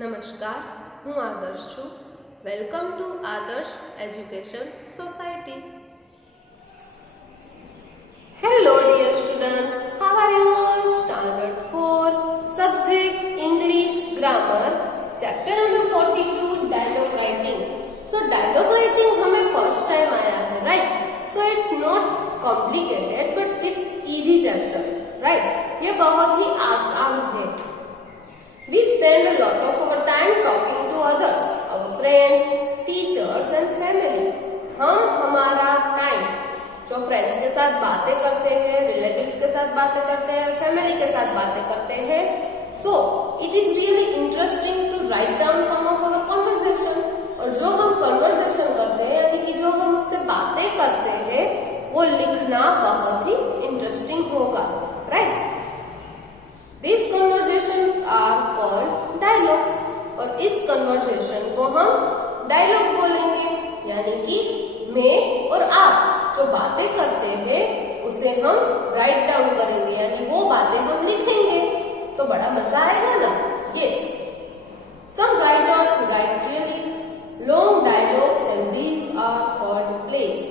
નમસ્કાર, હું આદર્શ છું. વેલકમ ટુ આદર્શ education society. Hello dear students, how are you all? Standard 4, subject English Grammar, chapter number 42, dialogue writing. So dialogue writing हमें first time आया है, right? So it's not complicated but it's easy chapter, right? ये बहुत ही आसान है. We spend a lot of our time talking to others, our friends, teachers and family. हम हमारा time जो फ्रेंड्स के साथ बातें करते हैं, रिलेटिव्स के साथ बातें करते हैं, फैमिली के साथ बातें करते हैं. So it is really interesting to write down some of our conversation. और जो हम conversation करते हैं यानी कि जो हम उससे बातें करते हैं वो लिखना बहुत ही इंटरेस्टिंग होगा, right? These conversations are called dialogues. और इस conversation को हम dialogue बोलेंगे, यानी कि मैं और आप जो बातें करते हैं उसे हम राइट डाउन करेंगे, यानी वो बातें हम लिखेंगे. तो बड़ा मजा आएगा ना. Yes. Some writers write really long dialogues and these are called plays.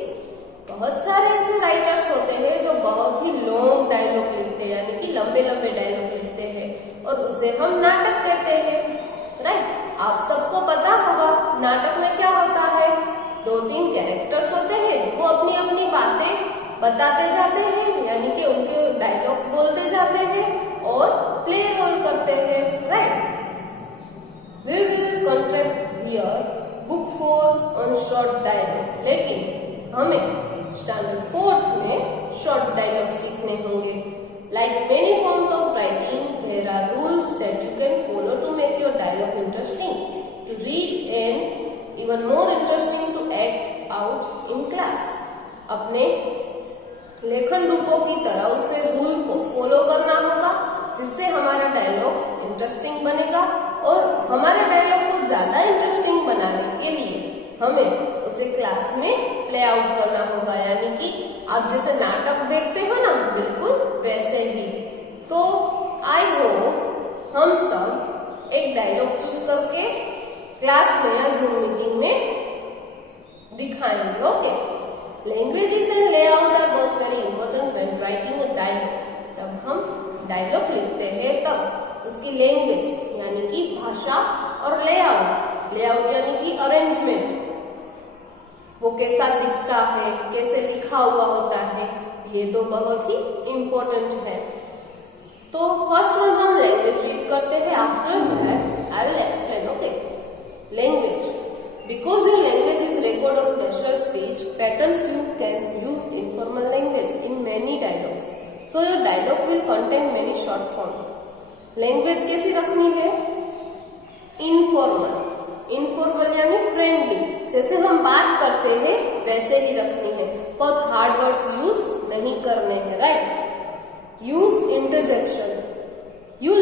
बहुत सारे ऐसे राइटर्स होते हैं जो बहुत ही लॉन्ग डायलॉग लिखते हैं, यानी कि लंबे लंबे डायलॉग लिखते हैं और उसे हम नाटक कहते हैं, राइट? आप सबको पता होगा नाटक में क्या होता है. 2-3 कैरेक्टर्स होते हैं, वो अपनी अपनी बातें बताते जाते हैं, यानी कि उनके डायलॉग्स बोलते जाते हैं और प्ले रोल करते हैं, right? We will concentrate here book 4 on short dialogue. लेकिन हमें स्टैंडर्ड 4th में शॉर्ट डायलॉग सीखने होंगे. Like many forms of writing, there are rules that you can follow to make your dialogue interesting to read and even more interesting to act out in class. अपने लेखन रूपों की तरह उसे rule को follow करना होगा जिससे हमारा डायलॉग इंटरेस्टिंग बनेगा. और हमारे डायलॉग को ज्यादा इंटरेस्टिंग बनाने के लिए हमें उसे क्लास में प्ले आउट करना होगा, यानी कि आप जैसे नाटक देखते हो ना, बिल्कुल वैसे ही. तो आई होप हम सब एक डायलॉग चूज करके क्लास में या जूम मीटिंग में दिखाएंगे. Okay. Languages and layout are both very important when writing a dialogue. जब हम डायलॉग लिखते हैं तब उसकी लैंग्वेज यानी कि भाषा और लेआउट यानी कि अरेंजमेंट, वो कैसा दिखता है, कैसे लिखा हुआ होता है, ये तो बहुत ही इम्पोर्टेंट है. तो फर्स्ट वन हम लैंग्वेज रीड करते हैं. After that I will explain. Okay. Language. Because your language is record of natural speech patterns you can use informal language in many dialogues. So your dialogue will contain many short forms. Language कैसी रखनी है? Informal. Informal यानी friendly, जैसे हम बात करते हैं वैसे ही रखनी है. बहुत हार्ड वर्ड्स यूज नहीं करने हैं, right? Use interjection. You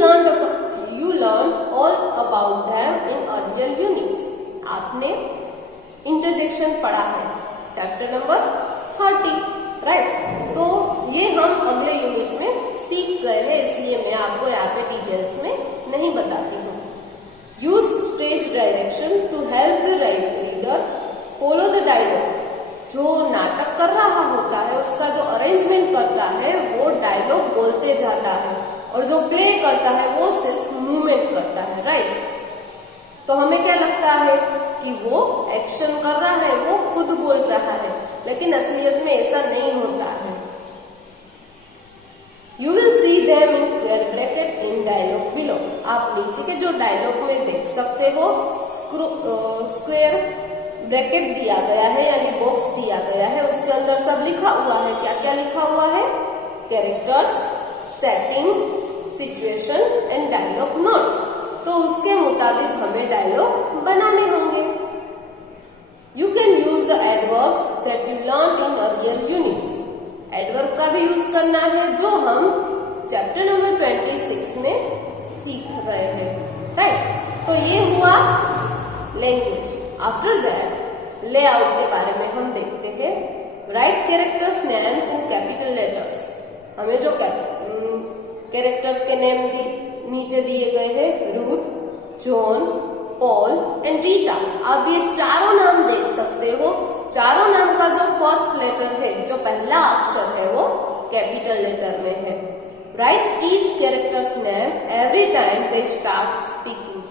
learn all about them in earlier units. आपने इंटरजेक्शन पढ़ा है चैप्टर नंबर 30, राइट? तो ये हम अगले यूनिट में सीख गए हैं, इसलिए मैं आपको यहाँ पे डिटेल्स में नहीं बताती हूँ. Use stage direction to help the reader follow the dialogue. जो नाटक कर रहा होता है उसका जो अरेंजमेंट करता है वो डायलॉग बोलते जाता है और जो प्ले करता है वो सिर्फ मूवमेंट करता है, राइट? तो हमें क्या लगता है कि वो एक्शन कर रहा है, वो खुद बोल रहा है, लेकिन असलियत में ऐसा नहीं होता है. You will see them in square bracket in dialogue below. आप नीचे के जो डायलॉग में देख सकते हो स्क्वायर ब्रैकेट दिया गया है, यानी बॉक्स दिया गया है, उसके अंदर सब लिखा हुआ है. क्या क्या लिखा हुआ है? Characters, setting, situation and dialogue notes. तो उसके मुताबिक हमें डायलॉग बनाने होंगे. You can use the adverbs that you learned in earlier units. Adverb का भी यूज करना है जो हम चैप्टर नंबर 26 में सीख रहे हैं, राइट? तो ये हुआ लैंग्वेज. आफ्टर दैट लेआउट के बारे में हम देखते हैं. Right characters names in capital letters. हमें जो कैरेक्टर्स के नेम नीचे दिए गए हैं, Ruth, John, Paul and Rita. आप ये चारों नाम देख सकते हो। चारों नाम का जो फर्स्ट लेटर है, जो पहला अक्षर है, वो कैपिटल लेटर में है। Right each characters name every time they start speaking.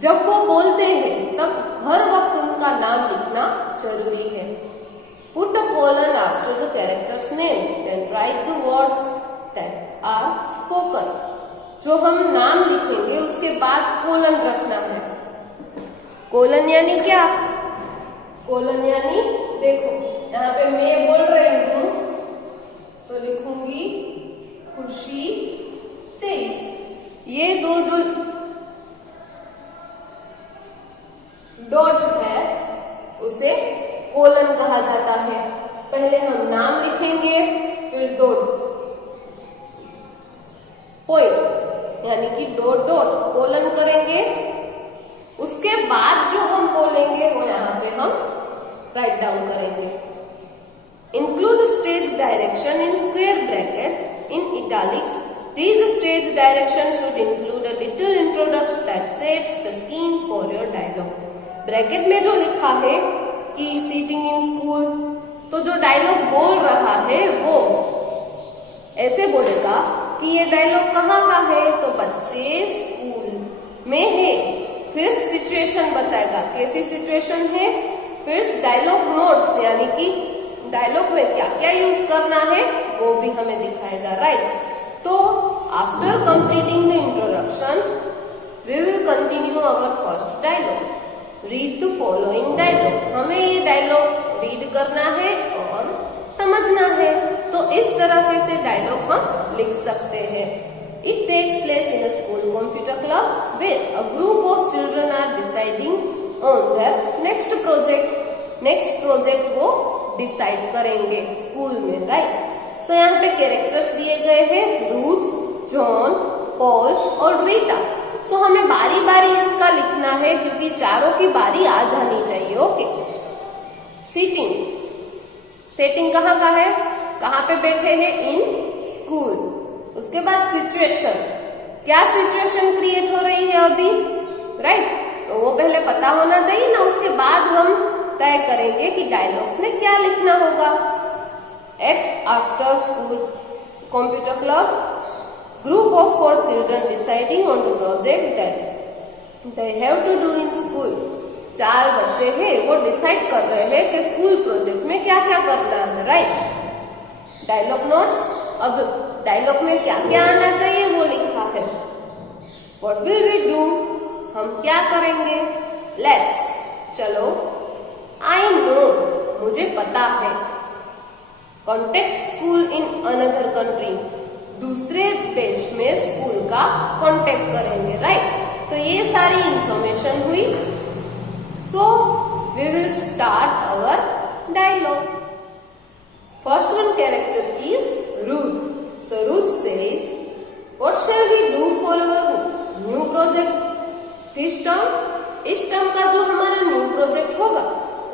जब वो बोलते हैं तब हर वक्त उनका नाम लिखना जरूरी है। Put a colon after the character's name, then write the words that are spoken. जो हम नाम लिखेंगे उसके बाद कोलन रखना है। कोलन यानी क्या? कोलन यानी देखो, यहाँ पे मैं बोल रही हूं तो लिखूंगी खुशी सेज। ये दो जो डॉट है उसे कोलन कहा जाता है। पहले हम नाम लिखेंगे, फिर दो पॉइंट यानी कि दो डॉट कोलन करेंगे। उसके बाद जो हम बोलेंगे वो यहाँ पे हम राइट डाउन करेंगे। Include stage direction in square bracket in italics. These stage directions should include a little introduction that sets the scene for your dialogue. Bracket में जो लिखा है कि सीटिंग इन स्कूल, तो जो डायलॉग बोल रहा है वो ऐसे बोलेगा कि ये डायलॉग कहाँ का है, तो बच्चे स्कूल में है। फिर सिचुएशन बताएगा, कैसी सिचुएशन है। फिर डायलॉग नोट्स यानी कि डायलॉग में क्या क्या यूज करना है वो भी हमें दिखाएगा। राइट, तो after completing the introduction we will continue our first dialogue. Read the following dialogue. हमें ये डायलॉग रीड करना है और समझना है। तो इस तरह से डायलॉग हम लिख सकते हैं। It takes place in a school computer club where a group of children are deciding on their next project. Next project वो डिसाइड करेंगे स्कूल में। राइट, सो यहाँ पे कैरेक्टर्स दिए गए हैं, रूथ, जॉन, पॉल और रीटा। सो हमें बारी बारी इसका लिखना है क्योंकि चारों की बारी आ जानी चाहिए। ओके, सीटिंग, सेटिंग कहाँ का है, कहाँ पे बैठे हैं, इन स्कूल। उसके बाद सिचुएशन, क्या सिचुएशन क्रिएट हो रही है अभी। राइट, तो वो पहले पता होना चाहिए ना। उसके बाद हम तय करेंगे कि डायलॉग्स में क्या लिखना होगा। Act after school computer club, group of 4 children deciding on the project that they have to do in school. 4 बच्चे हैं वो डिसाइड कर रहे हैं कि स्कूल प्रोजेक्ट में क्या क्या करना है। Right, dialogue notes. अब डायलॉग में क्या क्या आना चाहिए वो लिखा है। What will we do, हम क्या करेंगे। Let's, चलो। I know, मुझे पता है। Contact school in another country, दूसरे देश में स्कूल का कॉन्टेक्ट करेंगे। राइट, तो ये सारी इंफॉर्मेशन हुई। So we will start our dialogue. First one character is Ruth. So Ruth says, what shall we do for our new project this term. इस टर्म का जो हमारा न्यू प्रोजेक्ट होगा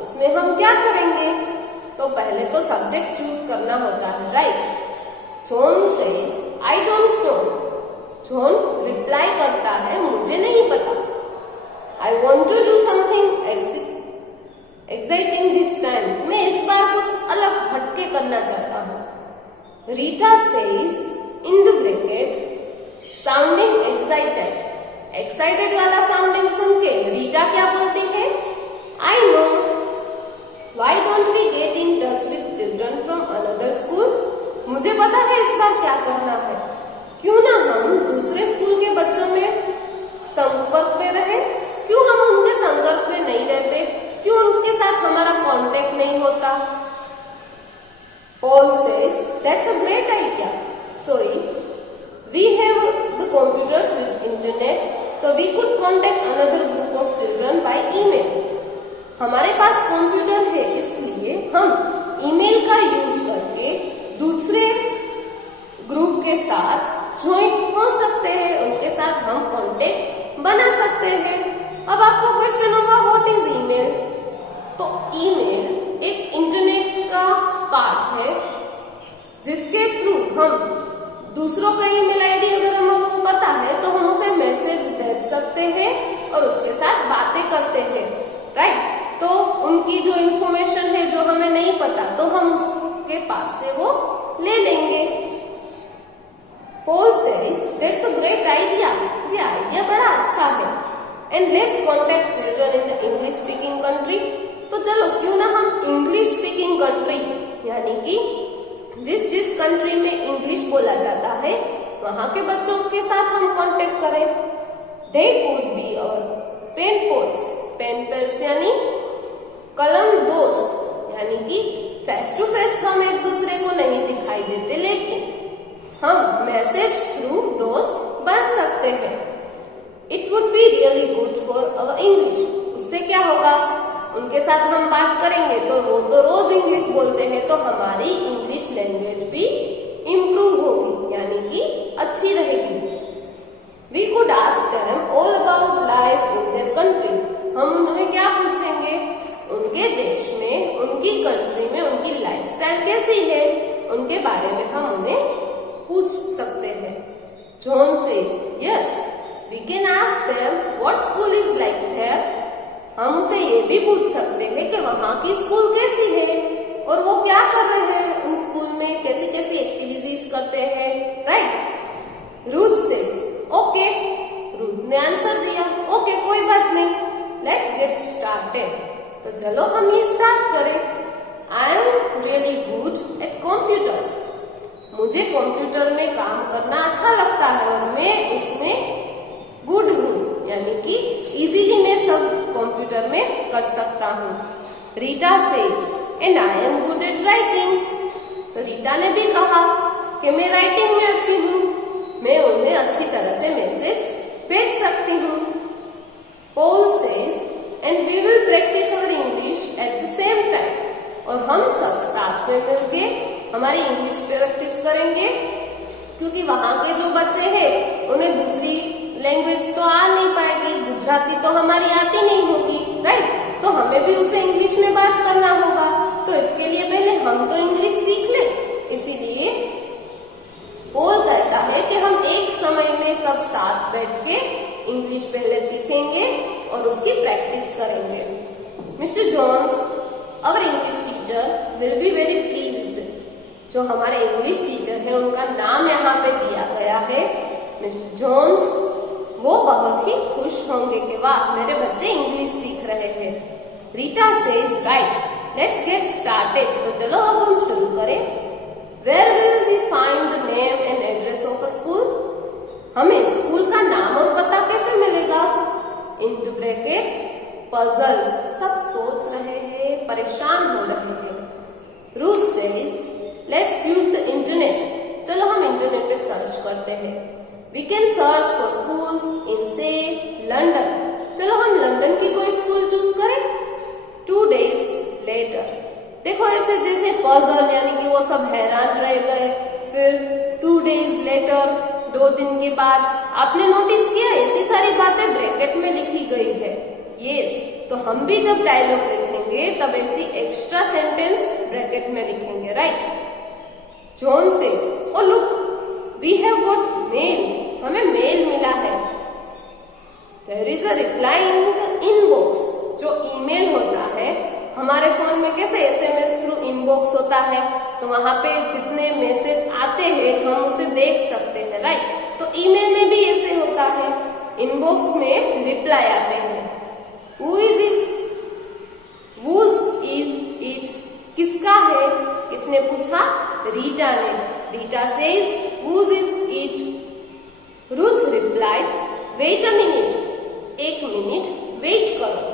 उसमें हम क्या करेंगे। तो पहले तो सब्जेक्ट चूज करना होता है। Right, John says, I don't know. John reply करता है, मुझे नहीं पता। I want to do something exciting this time, मैं इस बार कुछ अलग हटके करना चाहता हूँ। Rita says in the bracket, sounding excited. Excited वाला साउंडिंग सुन के रीटा क्या बोलती है, I know. Why don't we get in touch with children from another school? मुझे पता है इस बार क्या करना है। क्यों ना हम दूसरे स्कूल के बच्चों में संपर्क में रहे। क्यों हम उनके संपर्क में नहीं रहते, क्यों उनके साथ हमारा कांटेक्ट नहीं होता। Paul says, that's a great idea. Sorry, we have the computers with internet, so we could contact another group of children by email. हमारे पास कंप्यूटर है इसलिए हम ईमेल का यूज करके दूसरे ग्रुप के साथ ज्वाइंट हो सकते हैं, उनके साथ हम कांटेक्ट बना सकते हैं। अब आपको क्वेश्चन होगा, व्हाट इज ईमेल। तो ईमेल एक इंटरनेट का पार्ट है जिसके थ्रू हम दूसरों का ईमेल आईडी अगर हमको पता है तो हम उसे मैसेज भेज सकते हैं और उसके साथ बातें करते हैं, राइट। तो उनकी जो इंफॉर्मेशन है जो हमें नहीं पता तो हम उसके पास से वो ले लेंगे। Paul says that's a great idea. ये आइडिया बड़ा अच्छा है। And let's contact children in the English speaking country. तो चलो क्यों ना हम इंग्लिश स्पीकिंग कंट्री यानी कि जिस जिस कंट्री में इंग्लिश बोला जाता है वहां के बच्चों के साथ हम कांटेक्ट करें। They could be our pen pals. Pen pals यानी कलम दोस्त, यानी कि फेस टू फेस हम एक दूसरे को नहीं दिखाई देते लेकिन हम मैसेज थ्रू दोस्त बन सकते हैं। It would be really good for our English. उससे क्या होगा, उनके साथ हम बात करेंगे तो वो तो रोज इंग्लिश बोलते हैं तो हमारी इंग्लिश लैंग्वेज भी इम्प्रूव होगी यानी कि अच्छी रहेगी। We could ask them all about life in their country. हम उन्हें क्या पूछेंगे, उनके देश में, उनकी कंट्री में उनकी लाइफस्टाइल कैसी है, उनके बारे में हम उन्हें पूछ सकते हैं। John says yes we can ask them what school is like there. हम उसे ये भी पूछ सकते हैं कि वहां की स्कूल कैसी है और वो क्या कर रहे हैं उन स्कूल में, कैसी कैसी एक्टिविटीज करते हैं, right. Ruth says okay. Ruth ने आंसर दिया ओके कोई बात नहीं, लेट्स गेट स्टार्टेड। तो चलो हम ये स्टार्ट करें। I am really good at computers. मुझे कंप्यूटर में काम करना अच्छा लगता है और मैं उसमें गुड हूँ यानी कि इजीली मैं सब कंप्यूटर में कर सकता हूँ। Rita says and I am good at writing. तो रीटा ने भी कहा कि मैं राइटिंग में अच्छी हूँ, मैं उन्हें अच्छी तरह से मैसेज भेज सकती हूँ। Paul says and we will practise our English at the same time. और हम सब साथ में मिलके हमारी इंग्लिश प्रैक्टिस करेंगे क्योंकि वहां के जो बच्चे हैं उन्हें दूसरी लैंग्वेज तो आ नहीं पाएगी, गुजराती तो हमारी आती नहीं होगी, राइट। तो हमें भी उसे इंग्लिश में बात करना होगा तो इसके लिए पहले हम तो इंग्लिश सीख लें। इसीलिए पॉल कहता है कि हम एक समय में सब साथ बैठ के इंग्लिश पहले सीखेंगे और उसकी प्रैक्टिस करेंगे। Mister Johns our English teacher will be very pleased. जो हमारे इंग्लिश टीचर है उनका नाम यहाँ पे दिया गया है मिस्टर जॉन्स। वो बहुत ही खुश होंगे कि वाह मेरे बच्चे इंग्लिश सीख रहे हैं। Rita says right let's get started. तो चलो अब हम शुरू करें। Where will we find the name and address of a school. हमें स्कूल का नाम और पता कैसे मिलेगा। Into bracket puzzle. सब सोच रहे हैं, परेशान हो रहे हैं। Ruth says let's use the internet. चलो हम इंटरनेट पे सर्च करते हैं। We can search for schools in से लंदन। चलो हम लंदन की कोई स्कूल चूज करें। 2 days later। देखो ऐसे जैसे पजल यानी कि वो सब हैरान रह गए। फिर 2 days later 2 दिन के बाद। आपने नोटिस किया ऐसी सारी बातें ब्रैकेट में लिखी गई है। यस तो हम भी जब डायलॉग लिखेंगे तब ऐसी एक्स्ट्रा सेंटेंस ब्रैकेट में लिखेंगे, right. John says oh look we have got mail. हमें मेल मिला है। There is a reply in the inbox. जो ईमेल होता है हमारे फोन में कैसे SMS थ्रू इनबॉक्स होता है तो वहां पे जितने मैसेज आते हैं हम उसे देख सकते हैं, राइट। तो ईमेल में भी ऐसे होता है, इनबॉक्स में रिप्लाई आते हैं। Who is it, whose is it, किसका है, किसने पूछा, रीटा ने। Rita says whose is it. Ruth replied wait a minute, 1 minute wait करो।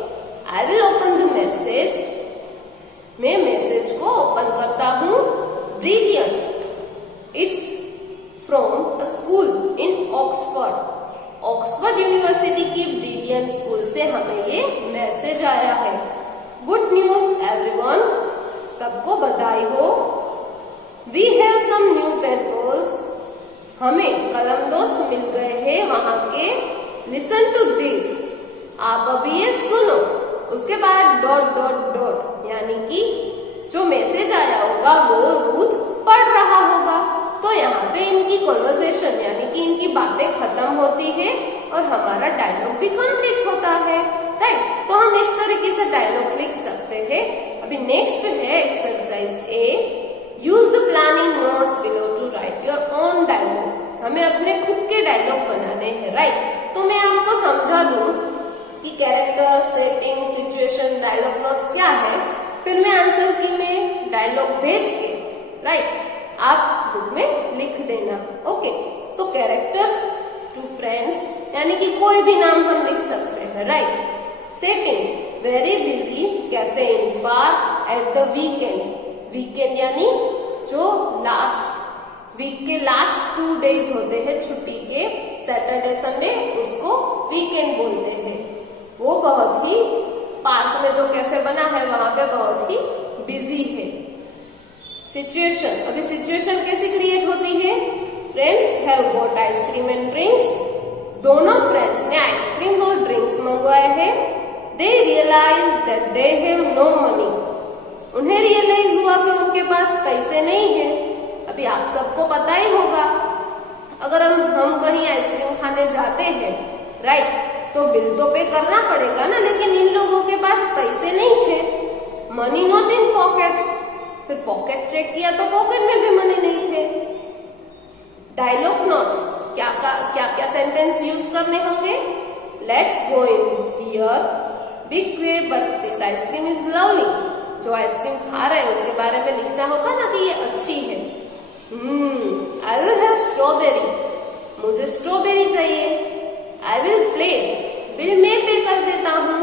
I will open the message, मैं मैसेज को ओपन करता हूँ। Brilliant, it's from a school in Oxford. Oxford university की ब्रिलियंट स्कूल से हमें ये मैसेज आया है। गुड न्यूज एवरीवन, सबको बधाई हो। We have some new pen pals, हमें कलम दोस्त मिल गए हैं वहां के। लिसन टू दिस, आप अभी ये सुनो। उसके बाद डॉट डॉट डॉट यानी कि जो मैसेज आया होगा वो रूथ पढ़ रहा होगा। तो यहाँ पे इनकी कॉन्वर्सेशन यानी कि इनकी बातें खत्म होती है और हमारा डायलॉग भी कंप्लीट होता है, राइट। तो हम इस तरीके से डायलॉग लिख सकते हैं। अभी नेक्स्ट है exercise A, use the planning notes below to write your own dialogue. हमें अपने खुद के डायलॉग बनाने हैं, राइट। तो मैं आपको समझा दूं कि character, setting, situation, dialogue notes क्या है, फिर मैं आंसर की में डायलॉग भेज के, राइट, आप बुक में लिख देना। Okay, so characters two friends यानी कि कोई भी नाम हम लिख सकते हैं, right. Setting, very busy cafe in park at the weekend. Weekend यानी जो लास्ट वीक के लास्ट 2 डेज होते हैं छुट्टी के, सैटरडे संडे, उसको वीकेंड बोलते हैं। वो बहुत ही पार्क में जो कैफे बना है वहां पे बहुत ही बिजी है। सिचुएशन, अभी सिचुएशन कैसे क्रिएट होती है, friends have bought ice cream and drinks. दोनों फ्रेंड्स ने आइसक्रीम और ड्रिंक्स मंगवाए हैं। They realise that they have no money. उन्हें रियलाइज हुआ कि उनके पास पैसे नहीं है। अभी आप सबको पता ही होगा, अगर हम कहीं आइसक्रीम खाने जाते हैं, राइट, तो बिल तो पे करना पड़ेगा ना, लेकिन इन लोगों के पास पैसे नहीं थे। Money not in pocket. फिर पॉकेट चेक किया तो पॉकेट में भी मनी नहीं थे। डायलॉग नोट्स, क्या क्या सेंटेंस यूज करने होंगे, let's go in here, big way but this ice cream is lovely. जो आइसक्रीम खा रहे हैं उसके बारे में लिखना होगा ना कि ये अच्छी है। आई विल हैव स्ट्रॉबेरी, मुझे स्ट्रॉबेरी चाहिए। आई विल प्ले, बिल मैं पे कर देता हूँ।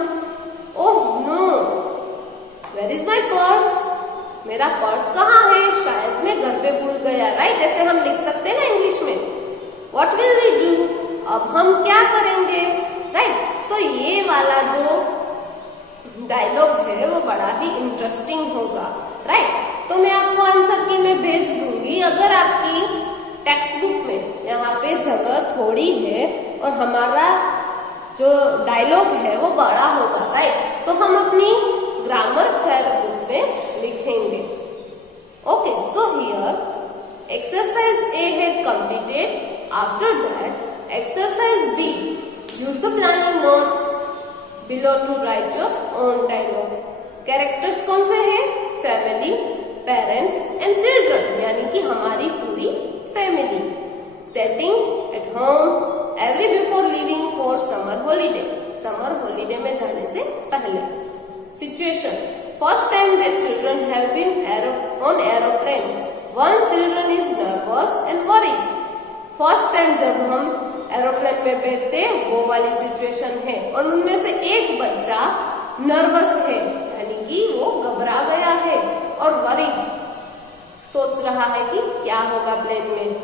Oh no, where is my purse, मेरा पर्स कहाँ है, शायद मैं घर पे भूल गया, राइट। ऐसे हम लिख सकते हैं ना इंग्लिश में। व्हाट विल वी डू, अब हम क्या करेंगे, राइट। तो ये वाला जो डायलॉग है वो बड़ा ही इंटरेस्टिंग होगा, राइट। तो मैं आपको आंसर की में भेज दूंगी। अगर आपकी टेक्स्ट बुक में यहाँ पे जगह थोड़ी है और हमारा जो डायलॉग है वो बड़ा होगा, राइट, तो हम अपनी ग्रामर फेयर बुक में लिखेंगे। Okay, so here exercise A है completed. After that exercise B, use the planning notes below to write your own dialogue. Characters कौन से हैं, फैमिली, पेरेंट्स एंड चिल्ड्रन, यानी कि हमारी पूरी family. Setting, at home, every before leaving for summer holiday, summer holiday में जाने से पहले। Situation, first time that children have been on aeroplane, one children is nervous and worried. First time जब हम एरोप्लेन में बैठते वो वाली सिचुएशन है, और उनमें से एक बच्चा नर्वस है, यानी कि वो घबरा गया है, और वरीड, सोच रहा है कि क्या होगा प्लेन में।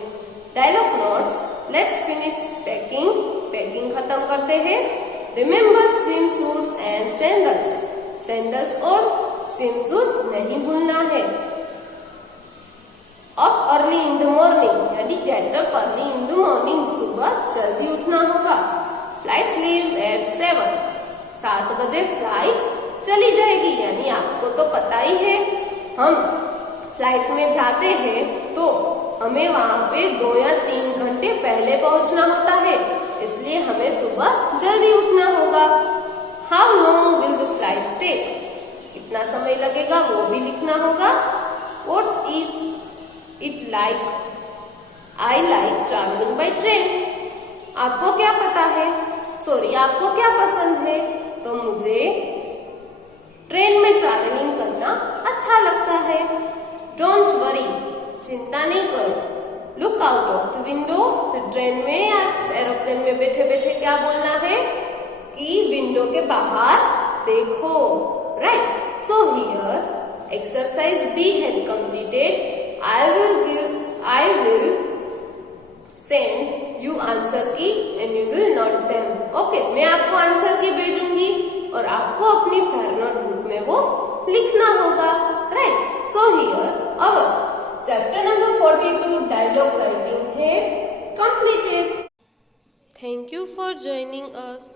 Dialogue notes, let's finish packing, packing खत्म करते हैं। Remember swim suits and sandals, sandals और स्विम सूट नहीं भूलना है। Up early in the morning, यानी get up early in the morning, सुबह जल्दी उठना होगा। फ्लाइट लीव्स एट 7, 7 बजे फ्लाइट चली जाएगी, यानी आपको तो पता ही है, हम फ्लाइट में जाते हैं तो हमें वहां पे 2 या 3 घंटे पहले पहुंचना होता है, इसलिए हमें सुबह जल्दी उठना होगा। How long will the flight take, कितना समय लगेगा वो भी लिखना होगा। What is it like, I like travelling by train, आपको क्या पता है, सॉरी आपको क्या पसंद है, तो मुझे ट्रेन में ट्रैवलिंग करना अच्छा लगता है। डोंट वरी, चिंता नहीं करो। Look out of the window, तो ट्रेन में या एरोप्लेन में बैठे बैठे क्या बोलना है कि विंडो के बाहर देखो, right. So here exercise be had completed. I will send you answer key and you will note them. Okay, मैं आपको आंसर की भेजूंगी और आपको अपनी फेयर नोट बुक में वो लिखना होगा, right. So here our chapter number 42 dialogue writing है completed. Thank you for joining us.